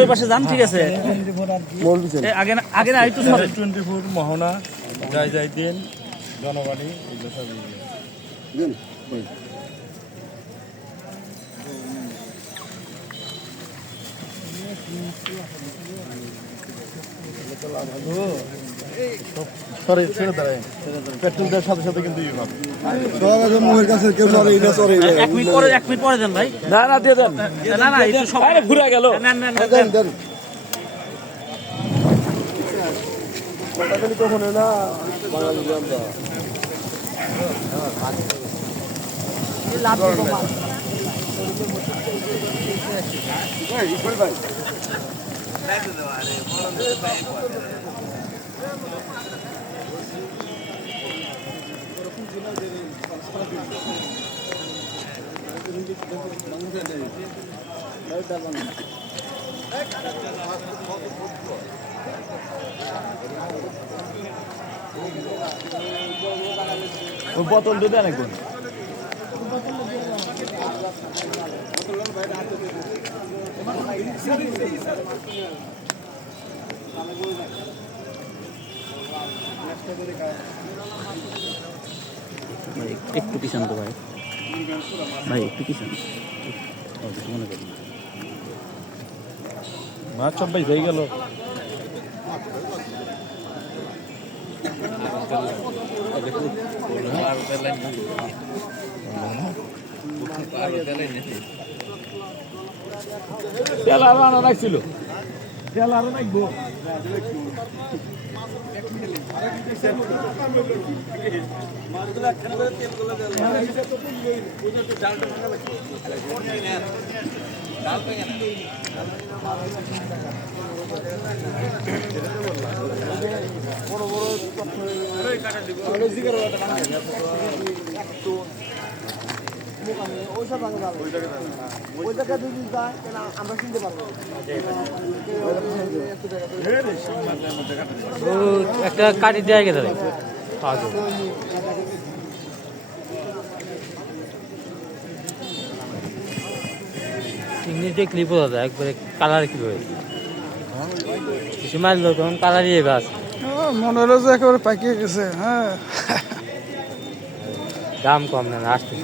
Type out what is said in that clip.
ওই পাশে যান, ঠিক আছে। আগে না আগে না একটু 24 মোহনা যাই যাই দিন জনবাণী এগুলো সব দিন। সরি ছেড়ে দাঁড়ায় পেট্রোল দেওয়ার সাথে সাথে কিন্তু এক মিনিট পরে দেন ভাই। না না দিয়ে দেন, না না একটু সবাই ঘুরে গেল। বোতল দিয়ে দেন একদম। একটু পিছন তো ভাই, ভাই একটু পিছন মনে করি মাছ সব ভাই হয়ে গেল। তেল আরো আনা রাখছিল, তেল আরো রাখবো। একটা কাটি দেওয়া গেছে ইংলিশে ক্লিপ দাদা একবারে কালার কি হয়েছে কিছু মারলো তখন কালারই বাস মনে হলো যে একেবারে পাকিয়ে গেছে। হ্যাঁ, দাম কম না, আসতে